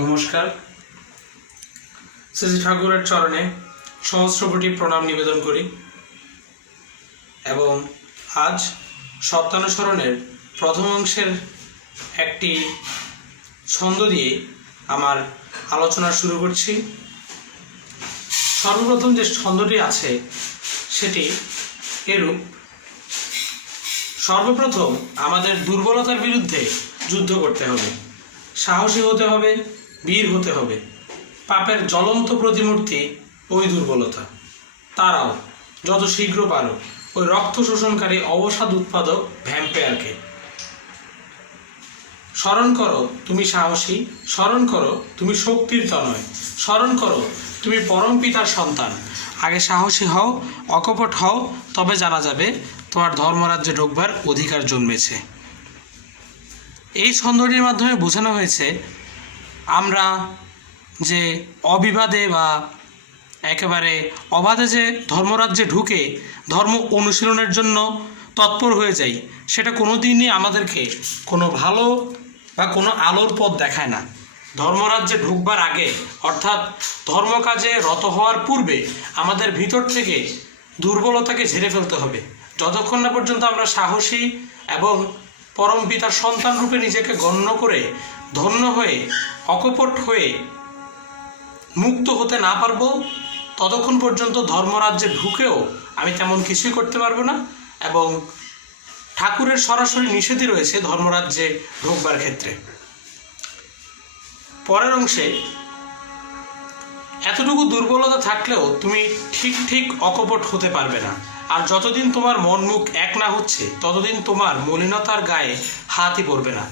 নমস্কার। শ্রী ঠাকুরের চরণে সহস্র কোটি প্রণাম নিবেদন করি এবং আজ সপ্তানুসরণের প্রথম অংশের একটি ছন্দ দিয়ে আমার আলোচনা শুরু করছি। সর্বপ্রথম যে ছন্দটি আছে সেটি এরূপ: সর্বপ্রথম আমাদের দুর্বলতার বিরুদ্ধে যুদ্ধ করতে হবে, সাহসী হতে হবে, বীর হতে হবে। পাপের জ্বলন্ত প্রতিমূর্তি ওই দুর্বলতা। তারাও যত শীঘ্র পারো ওই রক্ত শোষণকারী অবসাদ উৎপাদক ভ্যাম্পায়ারকে। স্মরণ করো তুমি সাহসী, স্মরণ করো তুমি শক্তির তনয়, স্মরণ করো তুমি পরম পিতার সন্তান। আগে সাহসী হও, অকপট হও, তবে জানা যাবে তোমার ধর্মরাজ্যে ঢোকবার অধিকার জন্মেছে। এই ছন্দটির মাধ্যমে বোঝানো হয়েছে আমরা যে অবিবাদে বা একেবারে অবাধে যে ধর্মরাজ্যে ঢুকে ধর্ম অনুশীলনের জন্য তৎপর হয়ে যাই, সেটা কোনো দিনই আমাদেরকে কোনো ভালো বা কোনো আলোর পথ দেখায় না। ধর্মরাজ্যে ঢুকবার আগে অর্থাৎ ধর্মকাজে রত হওয়ার পূর্বে আমাদের ভিতর থেকে দুর্বলতাকে ঝেড়ে ফেলতে হবে। যতক্ষণ না পর্যন্ত আমরা সাহসী এবং পরম পিতার সন্তান রূপে নিজেকে গণ্য করে ধন্য হয়ে অকপট হয়ে মুক্ত হতে না পারবো, ততক্ষণ পর্যন্ত ধর্মরাজ্যে ঢুকেও আমি তেমন কিছুই করতে পারবো না। এবং ঠাকুরের সরাসরি নিষেধই রয়েছে ধর্মরাজ্যে ঢুকবার ক্ষেত্রে। পরের অংশে এতটুকু দুর্বলতা থাকলেও তুমি ঠিক অকপট হতে পারবে না। আর যতদিন তোমার মন মুখ এক না হচ্ছে ততদিন তোমার মলিনতার গায়ে হাতই পড়বে না।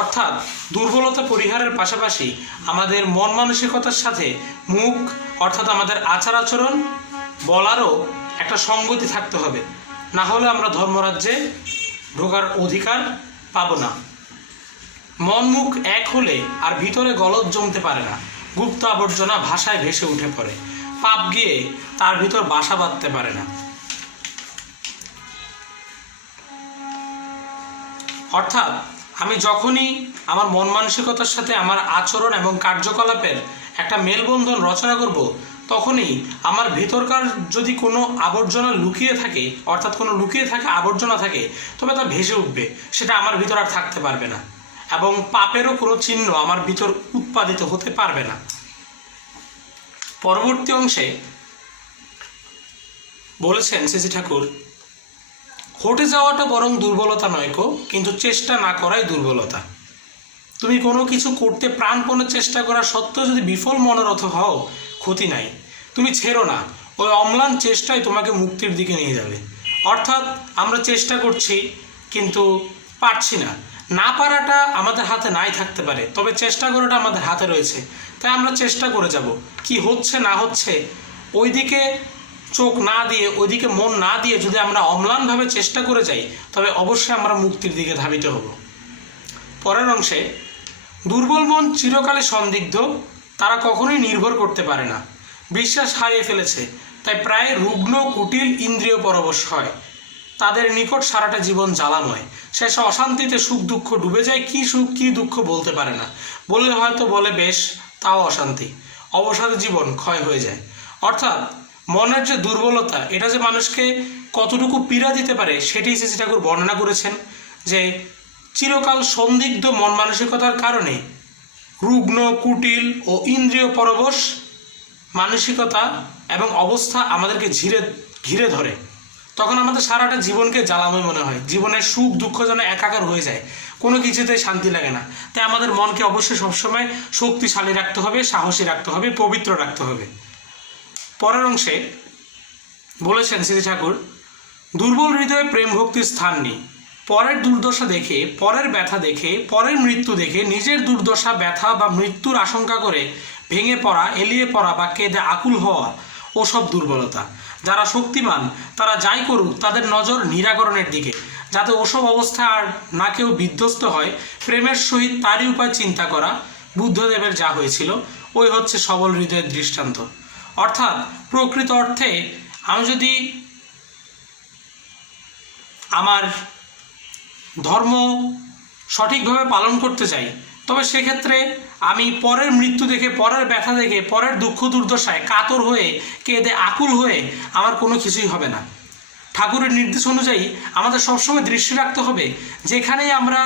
অর্থাৎ দুর্বলতা পরিহারের পাশাপাশি আমাদের মন মানসিকতার সাথে মুখ অর্থাৎ আমাদের আচার আচরণ বলারও একটা সঙ্গতি থাকতে হবে, না হলে আমরা ধর্মরাজ্যে ঢোকার অধিকার পাবো না। মন মুখ এক হলে আর ভিতরে গলদ জমতে পারে না, গুপ্ত আবর্জনা ভাষায় ভেসে উঠে পড়ে, পাপ গিয়ে তার ভিতর বাসা বাঁধতে পারে না। অর্থাৎ আমি যখনই আমার মন মানসিকতার সাথে আমার আচরণ এবং কার্যকলাপের একটা মেলবন্ধন রচনা করব, তখনই আমার ভেতরকার যদি কোনো আবর্জনা লুকিয়ে থাকে অর্থাৎ কোনো লুকিয়ে থাকা আবর্জনা থাকে, তবে তা ভেসে উঠবে, সেটা আমার ভিতর আর থাকতে পারবে না এবং পাপেরও কোনো চিহ্ন আমার ভিতর উৎপাদিত হতে পারবে না। পরবর্তী অংশে বলেছেন শ্রী ঠাকুর, হটে যাওয়াটা বরং দুর্বলতা নয় কো, কিন্তু চেষ্টা না করাই দুর্বলতা। তুমি কোনো কিছু করতে প্রাণপণে চেষ্টা করা সত্ত্বেও যদি বিফল মনোরথ হও, ক্ষতি নাই, তুমি ছেড়ো না, ওই অম্লান চেষ্টাই তোমাকে মুক্তির দিকে নিয়ে যাবে। অর্থাৎ আমরা চেষ্টা করছি কিন্তু পারছি না, না পারাটা আমাদের হাতে নাই থাকতে পারে, তবে চেষ্টা করাটা আমাদের হাতে রয়েছে। তাই আমরা চেষ্টা করে যাব, কি হচ্ছে না হচ্ছে ওইদিকে চোখ না দিয়ে, ওইদিকে মন না দিয়ে যদি আমরা অম্লানভাবে চেষ্টা করে যাই, তবে অবশ্যই আমরা মুক্তির দিকে ধাবিত হব। পরের অংশে, দুর্বল মন চিরকালে সন্দিগ্ধ, তারা কখনোই নির্ভর করতে পারে না, বিশ্বাস হারিয়ে ফেলেছে, তাই প্রায় রুগ্ন কুটিল ইন্দ্রিয় পরবশ হয়। তাদের নিকট সারাটা জীবন জ্বালাময়, শেষে অশান্তিতে সুখ দুঃখ ডুবে যায়, কি সুখ কি দুঃখ বলতে পারে না, বললে হয়তো বলে বেশ, তাও অশান্তি, অবসাদে জীবন ক্ষয় হয়ে যায়। অর্থাৎ মনের যে দুর্বলতা, এটা যে মানুষকে কতটুকু পীড়া দিতে পারে সেটি শ্রী ঠাকুর বর্ণনা করেছেন, যে চিরকাল সন্দিগ্ধ মন মানসিকতার কারণে রুগ্ন কুটিল ও ইন্দ্রিয় পরবশ মানসিকতা এবং অবস্থা আমাদেরকে ঘিরে ধরে। তখন আমাদের সারাটা জীবনকে জ্বালাময় মনে হয়, জীবনের সুখ দুঃখ যেন একাকার হয়ে যায়, কোনো কিছুতে শান্তি লাগে না। তাই আমাদের মনকে অবশ্যই সবসময় শক্তিশালী রাখতে হবে, সাহসী রাখতে হবে, পবিত্র রাখতে হবে। পরের অংশে বলেছেন শ্রী ঠাকুর, দুর্বল হৃদয়ে প্রেম ভক্তির স্থান নেই। পরের দুর্দশা দেখে, পরের ব্যথা দেখে, পরের মৃত্যু দেখে নিজের দুর্দশা ব্যথা বা মৃত্যুর আশঙ্কা করে ভেঙে পড়া, এলিয়ে পড়া বা কেঁদে আকুল হওয়া ওসব দুর্বলতা। যারা শক্তিমান তারা যাই করুক তাদের নজর নিরাকরণের দিকে, যাতে ওসব অবস্থা আর না কেউ বিধ্বস্ত হয়, প্রেমের সহিত তারই উপায় চিন্তা করা। বুদ্ধদেবের যা হয়েছিল ওই হচ্ছে সবল হৃদয়ের দৃষ্টান্ত। অর্থাৎ প্রকৃত অর্থে আমি যদি আমার ধর্ম সঠিকভাবে পালন করতে চাই, তবে সেক্ষেত্রে আমি পরের মৃত্যু দেখে, পরের ব্যথা দেখে, পরের দুঃখ দুর্দশায় কাতর হয়ে, কেঁদে আকুল হয়ে আমার কোনো কিছুই হবে না। ঠাকুরের নির্দেশ অনুযায়ী আমাদের সবসময় দৃষ্টি রাখতে হবে, যেখানেই আমরা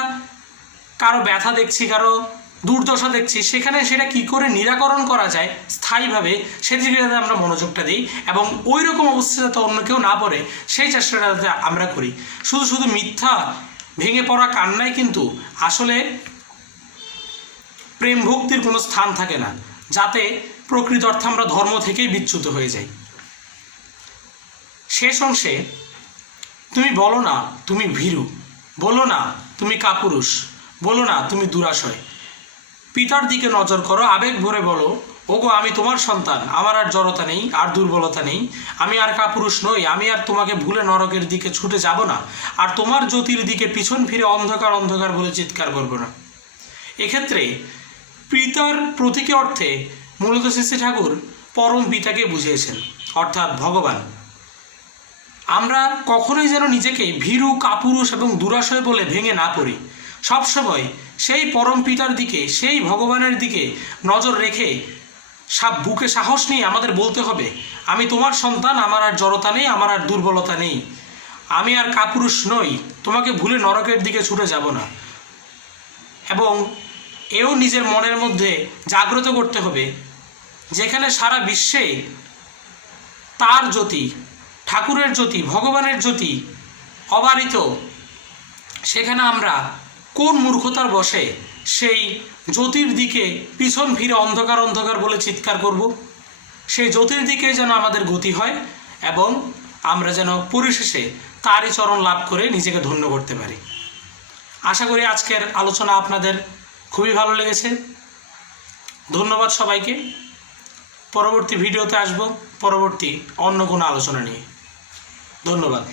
কারো ব্যথা দেখছি, কারো দুর্দশা দেখছি, সেখানে সেটা কি করে নিরাকরণ করা যায় স্থায়ীভাবে, সেদিকে যাতে আমরা মনোযোগটা দিই এবং ওই রকম অবস্থা যাতে অন্য কেউ না পড়ে সেই চেষ্টাটা যাতে আমরা করি। শুধু শুধু মিথ্যা ভেঙে পড়া কান্নায় কিন্তু আসলে প্রেম ভক্তির কোনো স্থান থাকে না, যাতে প্রকৃত অর্থে আমরা ধর্ম থেকেই বিচ্যুত হয়ে যাই। শেষ অংশে তুমি বলো না তুমি ভীরু, বলো না তুমি কাপুরুষ, বলো না তুমি দুরাশয়। পিতার দিকে নজর করো, আবেগ ভরে বলো, ওগো আমি তোমার সন্তান, আমার আর জড়তা নেই, আর দুর্বলতা নেই, আমি আর কাপুরুষ নই, আমি আর তোমাকে ভুলে নরকের দিকে ছুটে যাব না, আর তোমার জ্যোতির দিকে পিছন ফিরে অন্ধকার অন্ধকার বলে চিৎকার করব না। এক্ষেত্রে পিতার প্রতীকী অর্থে মূলত শ্রী ঠাকুর পরম পিতাকে বুঝিয়েছেন, অর্থাৎ ভগবান। আমরা কখনোই যেন নিজেকে ভীরু, কাপুরুষ এবং দুরাশয় বলে ভেঙে না পড়ি। সবসময় সেই পরম পিতার দিকে, সেই ভগবানের দিকে নজর রেখে বুকে সাহস নিয়ে আমাদের বলতে হবে, আমি তোমার সন্তান, আমার আর জড়তা নেই, আমার আর দুর্বলতা নেই, আমি আর কাপুরুষ নই, তোমাকে ভুলে নরকের দিকে ছুটে যাব না। এবং এও নিজের মনের মধ্যে জাগ্রত করতে হবে, যেখানে সারা বিশ্বে তার জ্যোতি, ঠাকুরের জ্যোতি, ভগবানের জ্যোতি অবারিত, সেখানে আমরা কোন মূর্খতার বশে সেই জ্যোতির দিকে পিছন ফিরে অন্ধকার অন্ধকার বলে চিৎকার করব। সেই জ্যোতির দিকে যেন আমাদের গতি হয় এবং আমরা যেন পরিশেষে তারই চরণ লাভ করে নিজেকে ধন্য করতে পারি। আশা করি আজকের আলোচনা আপনাদের খুবই ভালো লেগেছে। ধন্যবাদ সবাইকে। পরবর্তী ভিডিওতে আসব পরবর্তী অন্য কোনো আলোচনা নিয়ে। ধন্যবাদ।